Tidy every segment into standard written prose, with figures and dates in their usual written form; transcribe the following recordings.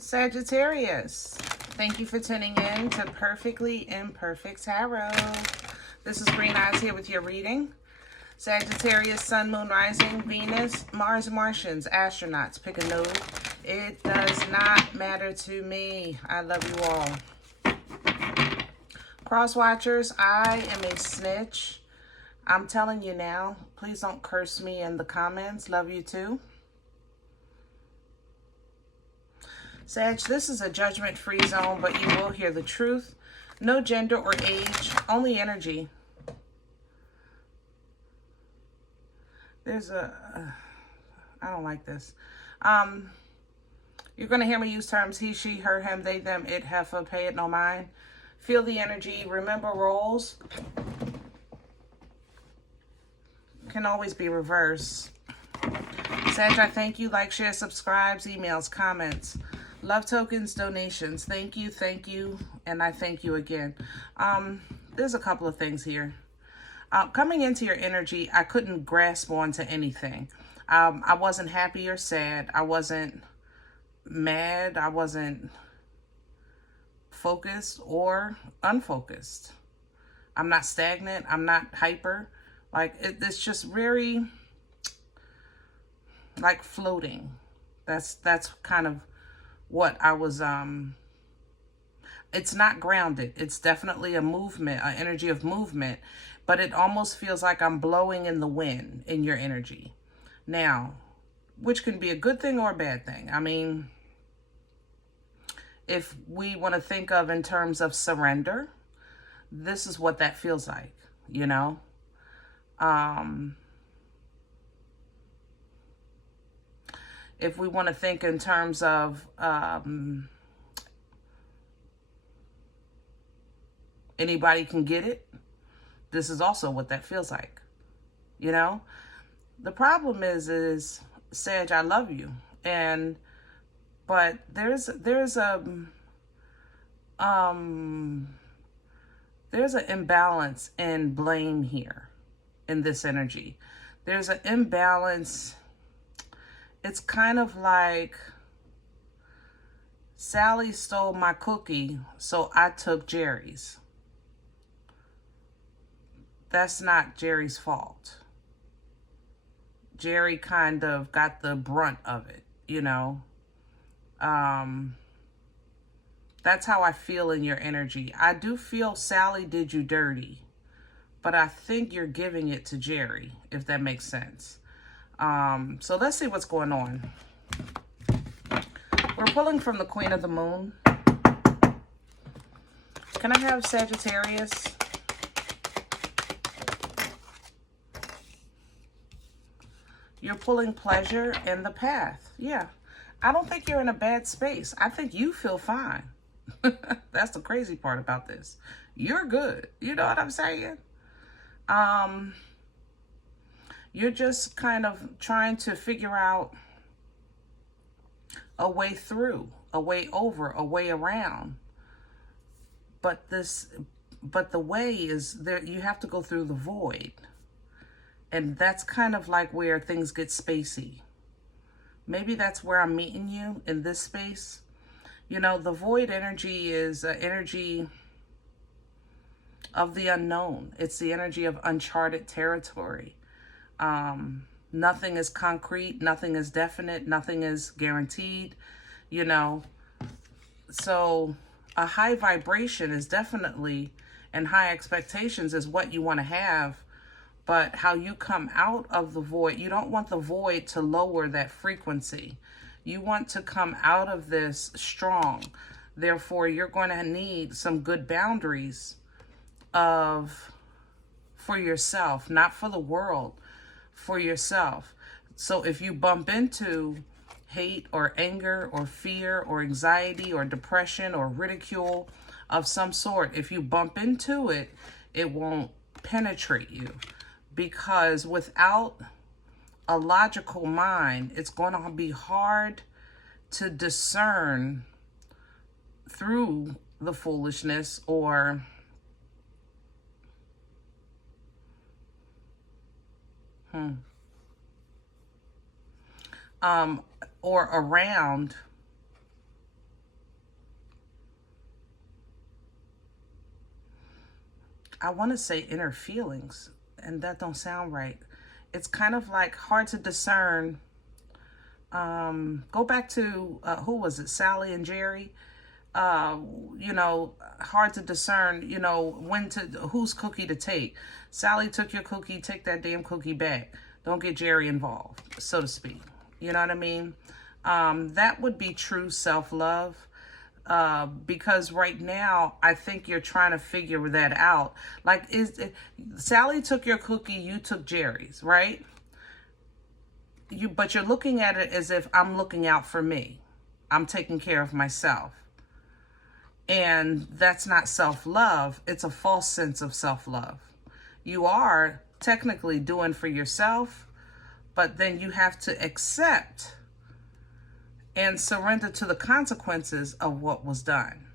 Sagittarius, thank you for tuning in to Perfectly Imperfect Tarot. This is Green Eyes here with your reading. Sagittarius, Sun, Moon, Rising, Venus, Mars, Martians, astronauts. Pick a node. It does not matter to me. I love you all. Cross watchers, I am a snitch. I'm telling you now. Please don't curse me in the comments. Love you too. Sag, this is a judgment-free zone, but you will hear the truth. No gender or age, only energy. There's a... I don't like this. You're going to hear me use terms he, she, her, him, they, them, it, heifer, pay it, no mind. Feel the energy. Remember, roles can always be reversed. Sag, I thank you. Like, share, subscribes, emails, comments. Love tokens, donations. Thank you, and I thank you again. There's a couple of things here. Coming into your energy, I couldn't grasp onto anything. I wasn't happy or sad. I wasn't mad. I wasn't focused or unfocused. I'm not stagnant. I'm not hyper. Like, it's just very, like, floating. That's kind of what I was, it's not grounded. It's definitely a movement, an energy of movement, but it almost feels like I'm blowing in the wind in your energy. Now, which can be a good thing or a bad thing. I mean, if we want to think of in terms of surrender, this is what that feels like, you know? If we want to think in terms of anybody can get it, this is also what that feels like, you know? The problem is Sag, I love you, but there's an imbalance in blame here in this energy. There's an imbalance. It's kind of like Sally stole my cookie, so I took Jerry's. That's not Jerry's fault. Jerry kind of got the brunt of it, you know. That's how I feel in your energy. I do feel Sally did you dirty, but I think you're giving it to Jerry, if that makes sense. So let's see what's going on. We're pulling from the Queen of the Moon. Can I have Sagittarius? You're pulling pleasure in the path. Yeah. I don't think you're in a bad space. I think you feel fine. That's the crazy part about this. You're good. You know what I'm saying? You're just kind of trying to figure out a way through, a way over, a way around. But the way is there. You have to go through the void. And that's kind of like where things get spacey. Maybe that's where I'm meeting you, in this space. You know, the void energy is an energy of the unknown. It's the energy of uncharted territory. Nothing is concrete, nothing is definite, nothing is guaranteed, you know. So a high vibration is definitely, and high expectations is what you want to have. But how you come out of the void, you don't want the void to lower that frequency. You want to come out of this strong. Therefore, you're going to need some good boundaries for yourself, not for the world, for yourself. So if you bump into hate or anger or fear or anxiety or depression or ridicule of some sort, if you bump into it, it won't penetrate you. Because without a logical mind, it's going to be hard to discern through the foolishness or or around I want to say inner feelings, and that don't sound right. It's kind of like hard to discern. Go back to, who was it? Sally and Jerry. You know, hard to discern, you know, whose cookie to take. Sally took your cookie, take that damn cookie back. Don't get Jerry involved, so to speak. You know what I mean? That would be true self-love. Because right now, I think you're trying to figure that out. Like, Sally took your cookie, you took Jerry's, right? But you're looking at it as if I'm looking out for me. I'm taking care of myself. And that's not self-love. It's a false sense of self-love. You are technically doing for yourself, but then you have to accept and surrender to the consequences of what was done,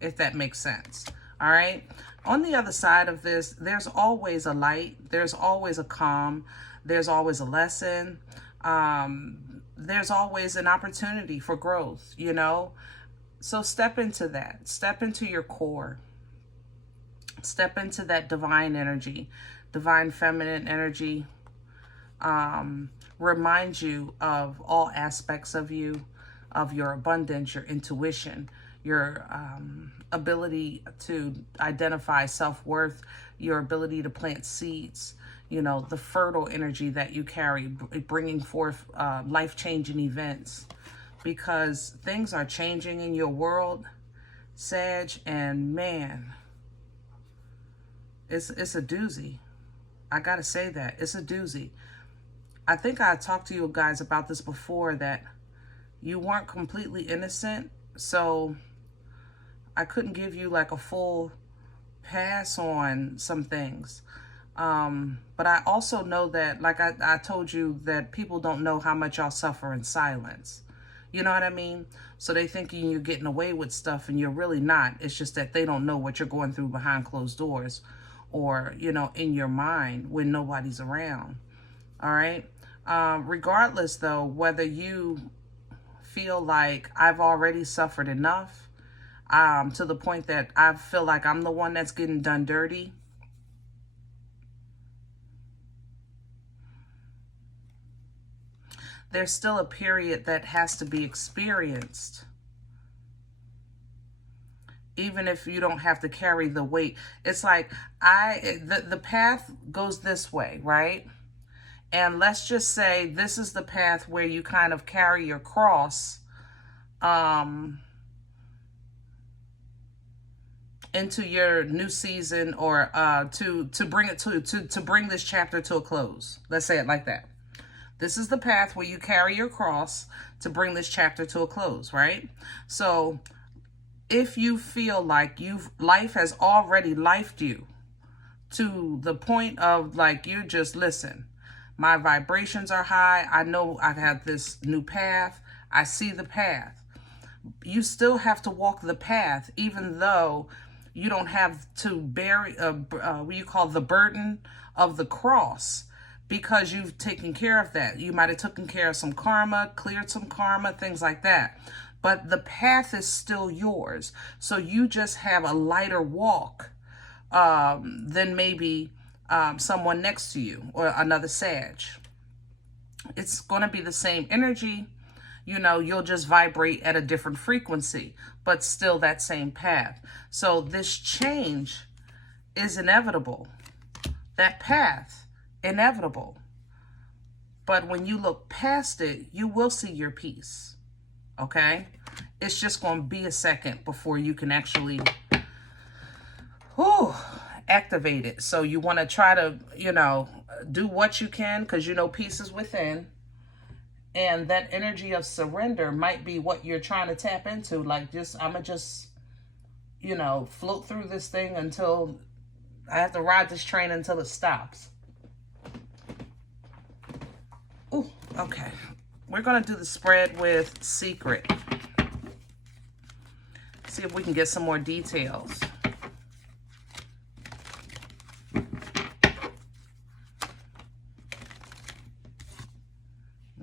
if that makes sense. All right? On the other side of this, there's always a light. There's always a calm. There's always a lesson. There's always an opportunity for growth, you know? So step into that. Step into your core. Step into that divine energy, divine feminine energy. Remind you of all aspects of you, of your abundance, your intuition, your ability to identify self-worth, your ability to plant seeds, you know, the fertile energy that you carry, bringing forth life-changing events. Because things are changing in your world, Sag, and man, it's a doozy. I gotta say that. It's a doozy. I think I talked to you guys about this before, that you weren't completely innocent, so I couldn't give you like a full pass on some things. But I also know that, like I told you, that people don't know how much y'all suffer in silence. You know what I mean? So they thinking you're getting away with stuff, and you're really not. It's just that they don't know what you're going through behind closed doors, or, you know, in your mind when nobody's around. All right? Regardless, though, whether you feel like I've already suffered enough, to the point that I feel like I'm the one that's getting done dirty, there's still a period that has to be experienced. Even if you don't have to carry the weight. It's like, the path goes this way, right? And let's just say this is the path where you kind of carry your cross into your new season, or to bring it to bring this chapter to a close. Let's say it like that. This is the path where you carry your cross to bring this chapter to a close, right? So if you feel like life has already lifed you to the point of like, you just, listen, my vibrations are high. I know I have this new path. I see the path. You still have to walk the path, even though you don't have to bear what you call the burden of the cross, because you've taken care of that. You might have taken care of some karma, cleared some karma, things like that. But the path is still yours. So you just have a lighter walk than maybe someone next to you, or another Sag. It's going to be the same energy. You know, you'll just vibrate at a different frequency, but still that same path. So this change is inevitable. That path, inevitable. But when you look past it, you will see your peace. Okay? It's just going to be a second before you can actually activate it. So you want to try to, you know, do what you can, because you know peace is within. And that energy of surrender might be what you're trying to tap into. Like, I'm going to just, you know, float through this thing until I have to ride this train until it stops. Ooh, okay. We're going to do the spread with Secret. See if we can get some more details.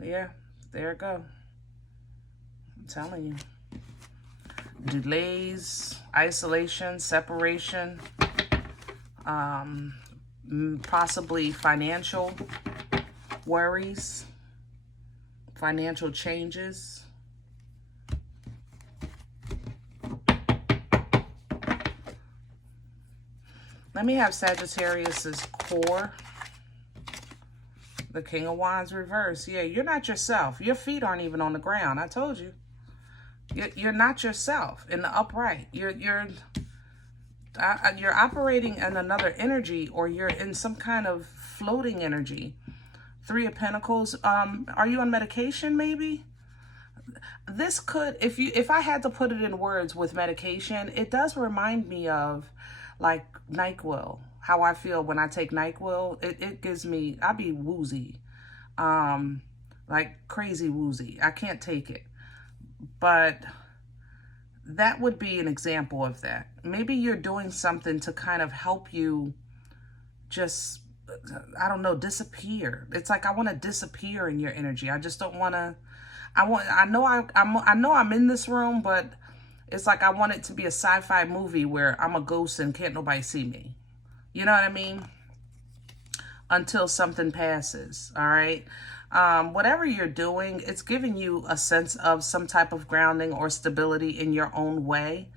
Yeah, there it go. I'm telling you. Delays, isolation, separation. Possibly financial worries, financial changes. Let me have Sagittarius's core. The King of Wands reverse. Yeah, you're not yourself. Your feet aren't even on the ground. I told you. You're not yourself in the upright. You're operating in another energy, or you're in some kind of floating energy. Three of Pentacles. Are you on medication maybe? This could, if I had to put it in words with medication, it does remind me of like NyQuil. How I feel when I take NyQuil, it gives me, I be woozy. Like crazy woozy. I can't take it. But that would be an example of that. Maybe you're doing something to kind of help you just, I don't know, disappear. It's like I want to disappear in your energy. I just don't want to. I know I'm in this room, but it's like I want it to be a sci-fi movie where I'm a ghost and can't nobody see me. You know what I mean? Until something passes, all right? Whatever you're doing, it's giving you a sense of some type of grounding or stability in your own way.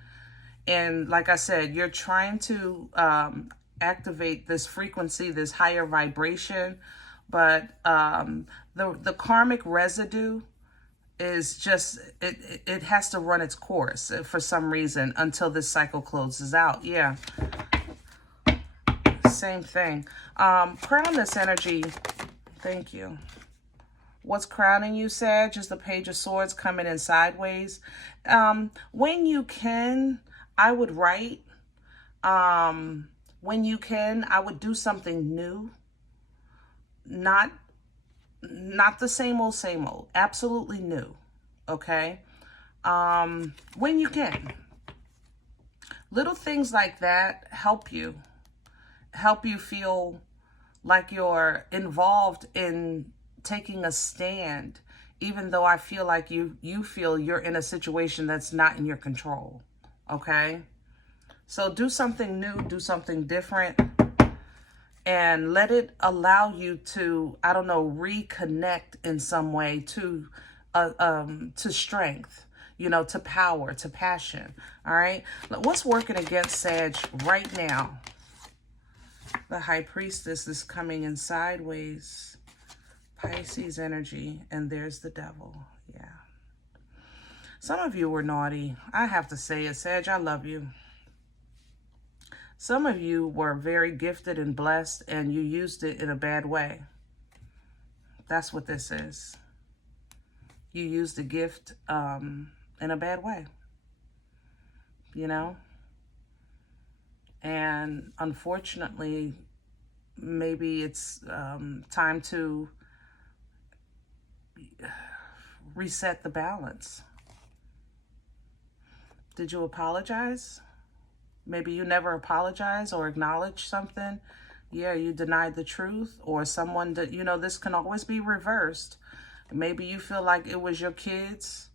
And like I said, you're trying to activate this frequency, this higher vibration, but the karmic residue is just, it has to run its course for some reason until this cycle closes out. Yeah. Same thing. Crown this energy. Thank you. What's crowning you, Sag, is the Page of Swords coming in sideways. When you can, I would write. When you can, I would do something new. Not the same old. Absolutely new. Okay? When you can. Little things like that help you feel like you're involved in taking a stand, even though I feel like you feel you're in a situation that's not in your control. Okay? So do something new, do something different, and let it allow you to, I don't know, reconnect in some way to strength, you know, to power, to passion. All right? What's working against Sag right now? The High Priestess is coming in sideways. Pisces energy, and there's the Devil. Yeah. Some of you were naughty. I have to say it, Sag, I love you. Some of you were very gifted and blessed, and you used it in a bad way. That's what this is. You used the gift in a bad way. You know? And unfortunately, maybe it's time to reset the balance. Did you apologize? Maybe you never apologize or acknowledge something. Yeah, you denied the truth, or someone that, you know, this can always be reversed. Maybe you feel like it was your kids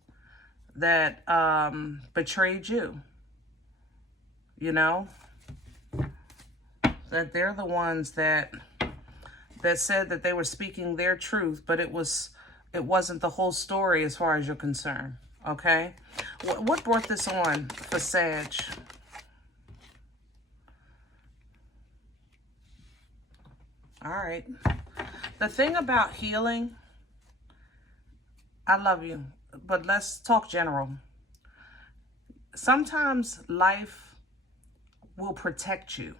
that betrayed you. You know? That they're the ones that said that they were speaking their truth, but it wasn't the whole story as far as you're concerned. Okay? What brought this on for Sag? All right. The thing about healing, I love you, but let's talk general. Sometimes life will protect you.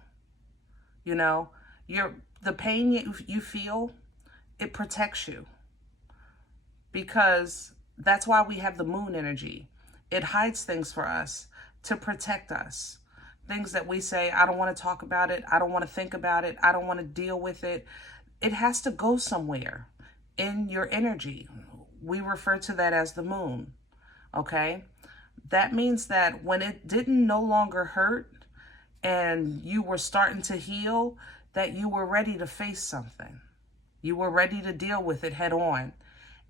You know, the pain you feel, it protects you. Because that's why we have the moon energy. It hides things for us to protect us. Things that we say, I don't want to talk about it. I don't want to think about it. I don't want to deal with it. It has to go somewhere in your energy. We refer to that as the moon. Okay? That means that when it didn't no longer hurt and you were starting to heal, that you were ready to face something. You were ready to deal with it head on.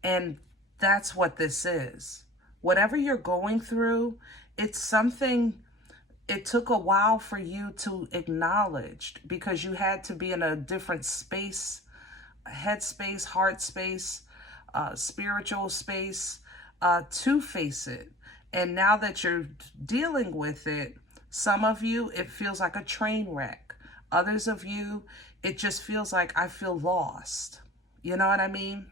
And that's what this is. Whatever you're going through, it's something it took a while for you to acknowledge, because you had to be in a different space, headspace, heart space, spiritual space, to face it. And now that you're dealing with it, some of you, it feels like a train wreck. Others of you, it just feels like I feel lost. You know what I mean?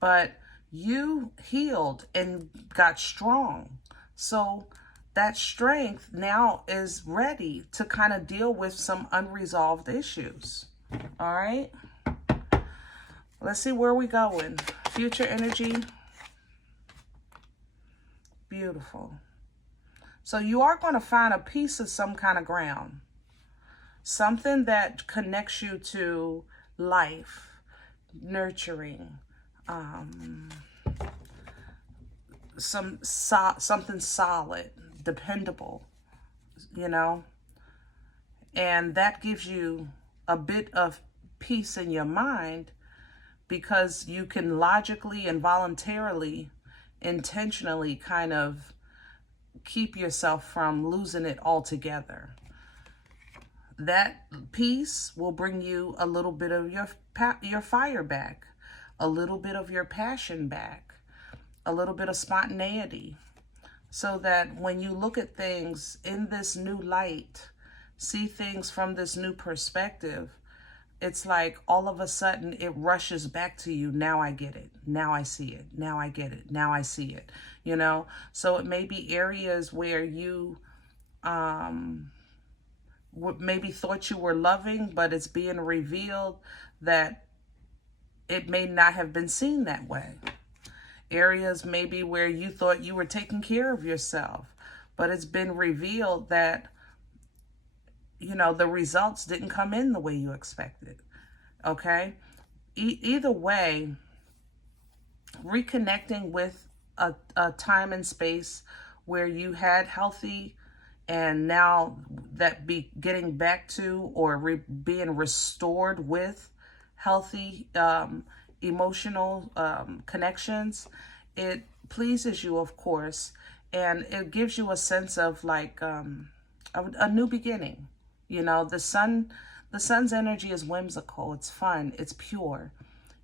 But you healed and got strong. So that strength now is ready to kind of deal with some unresolved issues. All right? Let's see where we going. Future energy. Beautiful. So you are going to find a piece of some kind of ground. Something that connects you to life, nurturing, something solid, dependable, you know, and that gives you a bit of peace in your mind, because you can logically and voluntarily, intentionally kind of keep yourself from losing it altogether. That peace will bring you a little bit of your fire back, a little bit of your passion back, a little bit of spontaneity, so that when you look at things in this new light, see things from this new perspective, it's like all of a sudden it rushes back to you. Now I get it. Now I see it. Now I get it. Now I see it. You know, so it may be areas where you maybe thought you were loving, but it's being revealed that it may not have been seen that way. Areas maybe where you thought you were taking care of yourself, but it's been revealed that, you know, the results didn't come in the way you expected. Okay? Either way, reconnecting with a time and space where you had healthy, and now that be getting back to or being restored with healthy emotional connections, it pleases you, of course, and it gives you a sense of like a new beginning. You know, the sun's energy is whimsical, it's fun, it's pure,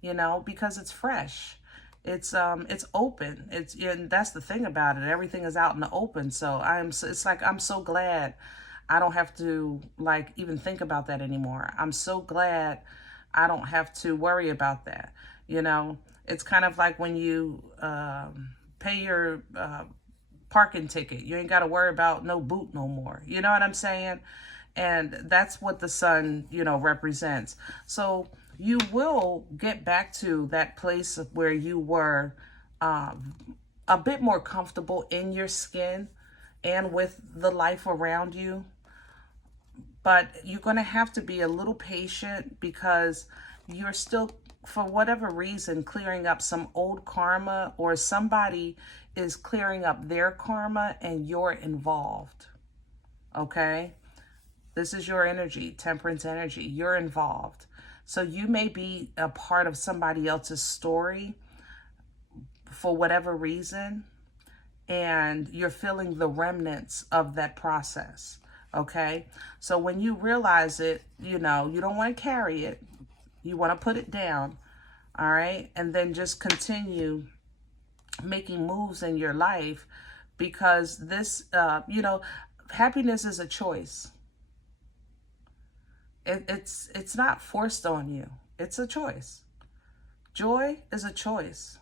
you know, because it's fresh. It's open. And that's the thing about it. Everything is out in the open. So it's like, I'm so glad I don't have to like even think about that anymore. I'm so glad I don't have to worry about that. You know, it's kind of like when you pay your parking ticket. You ain't got to worry about no boot no more. You know what I'm saying? And that's what the sun, you know, represents. So you will get back to that place where you were a bit more comfortable in your skin and with the life around you. But you're going to have to be a little patient, because you're still, for whatever reason, clearing up some old karma, or somebody is clearing up their karma and you're involved. Okay? This is your energy, temperance energy. You're involved. So you may be a part of somebody else's story for whatever reason, and you're feeling the remnants of that process, okay? So when you realize it, you know, you don't want to carry it. You want to put it down, all right? And then just continue making moves in your life, because this, you know, happiness is a choice. It's not forced on you. It's a choice. Joy is a choice.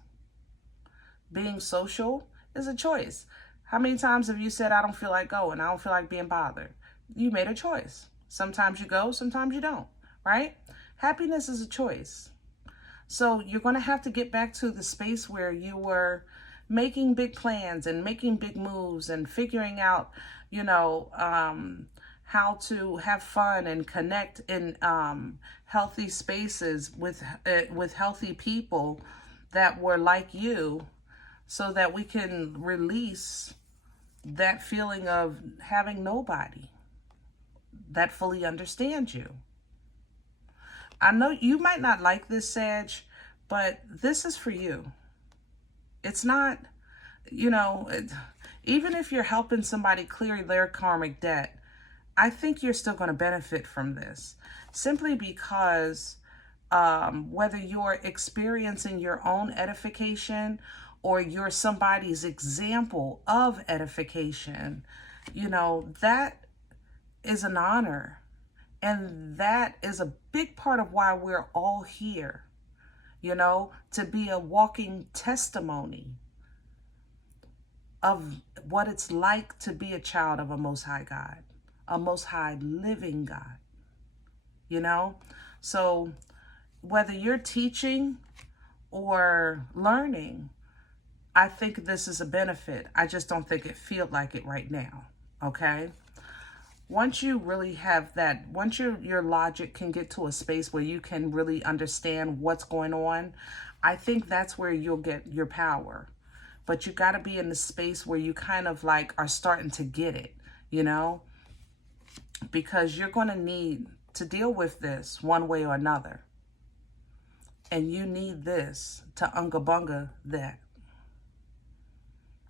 Being social is a choice. How many times have you said, I don't feel like going, I don't feel like being bothered? You made a choice. Sometimes you go, sometimes you don't, right? Happiness is a choice. So you're going to have to get back to the space where you were making big plans and making big moves and figuring out, you know, how to have fun and connect in healthy spaces with healthy people that were like you, so that we can release that feeling of having nobody that fully understands you. I know you might not like this, Sag, but this is for you. It's not, you know, Even if you're helping somebody clear their karmic debt, I think you're still going to benefit from this. Simply because whether you're experiencing your own edification or you're somebody's example of edification, you know, that is an honor. And that is a big part of why we're all here, you know, to be a walking testimony of what it's like to be a child of a Most High God, a Most High living God, you know? So whether you're teaching or learning, I think this is a benefit. I just don't think it feels like it right now, okay? Once you really have that, once your logic can get to a space where you can really understand what's going on, I think that's where you'll get your power. But you got to be in the space where you kind of like are starting to get it, you know? Because you're going to need to deal with this one way or another. And you need this to unga bunga that.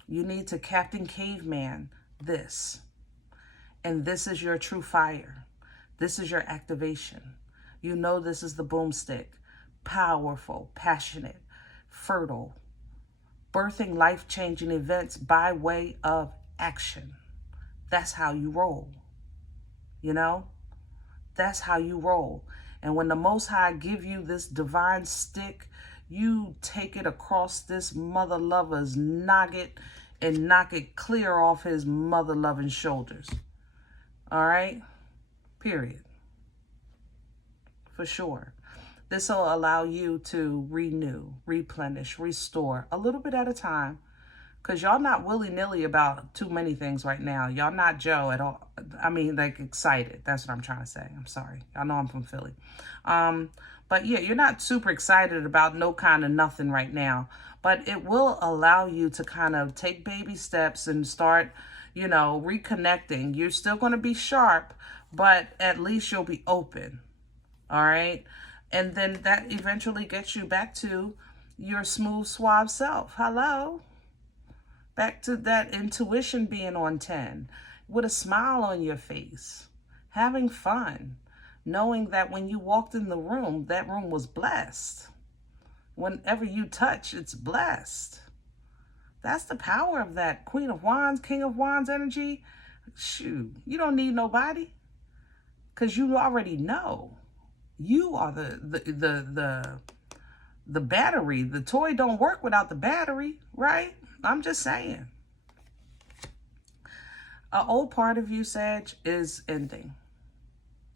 You need to Captain Caveman this. And this is your true fire. This is your activation. You know this is the boomstick. Powerful, passionate, fertile. Birthing life-changing events by way of action. That's how you roll. You know? That's how you roll. And when the Most High give you this divine stick, you take it across this mother lover's noggin and knock it clear off his mother loving shoulders. All right? Period. For sure. This will allow you to renew, replenish, restore a little bit at a time. Because y'all not willy-nilly about too many things right now. Y'all not Joe at all. I mean, like, excited. That's what I'm trying to say. I'm sorry. Y'all know I'm from Philly. But yeah, you're not super excited about no kind of nothing right now. But it will allow you to kind of take baby steps and start, you know, reconnecting. You're still going to be sharp, but at least you'll be open. All right? And then that eventually gets you back to your smooth, suave self. Hello? Back to that intuition being on 10. With a smile on your face. Having fun. Knowing that when you walked in the room, that room was blessed. Whenever you touch, it's blessed. That's the power of that Queen of Wands, King of Wands energy. Shoot, you don't need nobody. Because you already know. You are the battery. The toy don't work without the battery, right? I'm just saying. An old part of you, Sag, is ending.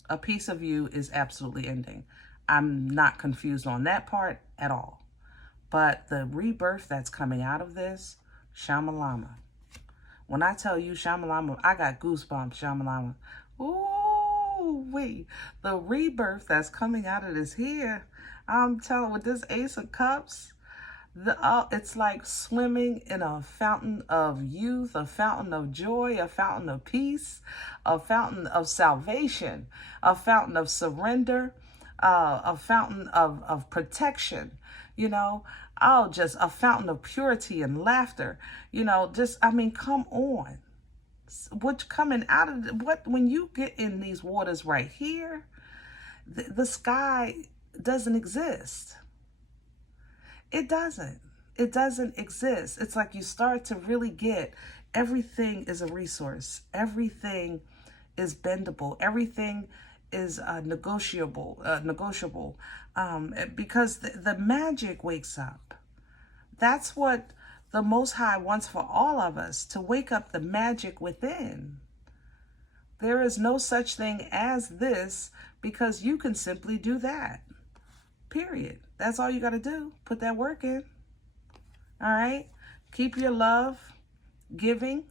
A piece of you is absolutely ending. I'm not confused on that part at all. But the rebirth that's coming out of this, Shamalama. When I tell you Shamalama, I got goosebumps, Shamalama. Ooh, wait. The rebirth that's coming out of this here, I'm telling, with this Ace of Cups, it's like swimming in a fountain of youth, a fountain of joy, a fountain of peace, a fountain of salvation, a fountain of surrender, a fountain of protection, you know, just a fountain of purity and laughter, you know, just, I mean, come on. What's coming out of when you get in these waters right here, the sky doesn't exist. It doesn't. It doesn't exist. It's like you start to really get everything is a resource. Everything is bendable. Everything is negotiable, because the magic wakes up. That's what the Most High wants for all of us, to wake up the magic within. There is no such thing as this, because you can simply do that. Period. That's all you got to do. Put that work in. All right? Keep your love giving.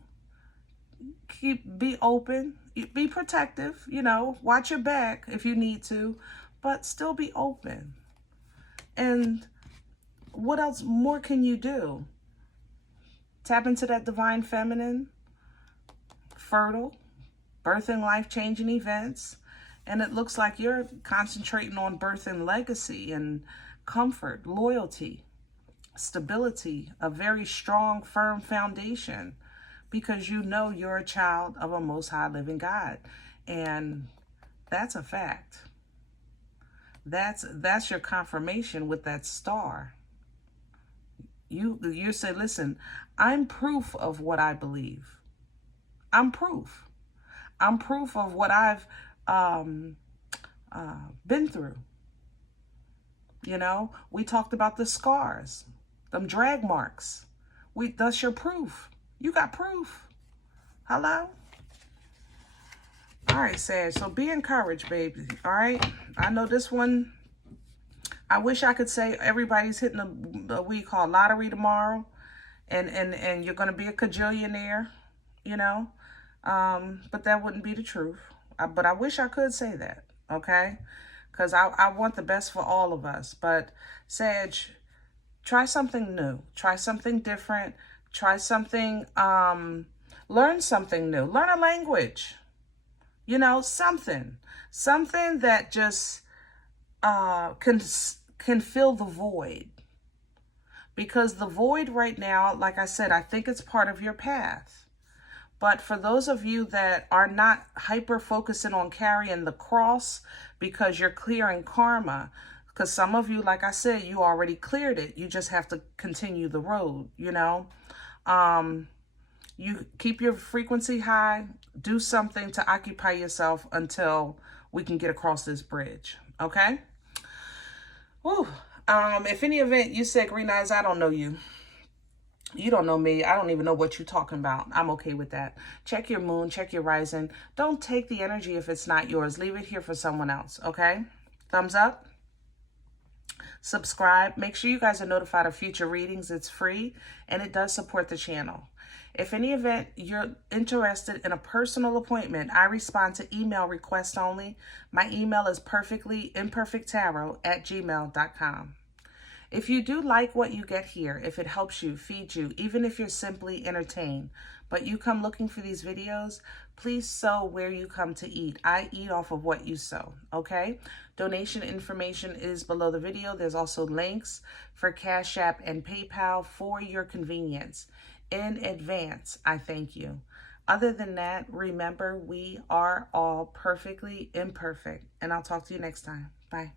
Be open. Be protective. You know, watch your back if you need to, but still be open. And what else more can you do? Tap into that divine feminine, fertile, birthing life-changing events. And it looks like you're concentrating on birthing legacy and comfort, loyalty, stability, a very strong, firm foundation. because you know you're a child of a Most High living God. And that's a fact. That's your confirmation with that star. You say, listen, I'm proof of what I believe. I'm proof. I'm proof of what I've been through. You know, we talked about the scars, them drag marks. That's your proof. You got proof. Hello? All right, Sag. So be encouraged, baby. All right? I know this one, I wish I could say everybody's hitting a we call lottery tomorrow, and you're going to be a cajillionaire, you know? But that wouldn't be the truth. But I wish I could say that, okay? Because I want the best for all of us. But, Sag, try something new. Try something different. Try something, learn something new. Learn a language. You know, something that just can fill the void. Because the void right now, like I said, I think it's part of your path. But for those of you that are not hyper focusing on carrying the cross because you're clearing karma, because some of you, like I said, you already cleared it. You just have to continue the road, you know. You keep your frequency high. Do something to occupy yourself until we can get across this bridge, okay? Woo. If any event you said, Green Eyes, I don't know you. You don't know me. I don't even know what you're talking about. I'm okay with that. Check your moon, check your rising. Don't take the energy if it's not yours. Leave it here for someone else, okay? Thumbs up. Subscribe. Make sure you guys are notified of future readings. It's free, and it does support the channel. If any event you're interested in a personal appointment, I respond to email requests only. My email is perfectlyimperfecttarot@gmail.com. If you do like what you get here, if it helps you, feeds you, even if you're simply entertained, but you come looking for these videos, please sow where you come to eat. I eat off of what you sow, okay? Donation information is below the video. There's also links for Cash App and PayPal for your convenience. In advance, I thank you. Other than that, remember, we are all perfectly imperfect. And I'll talk to you next time. Bye.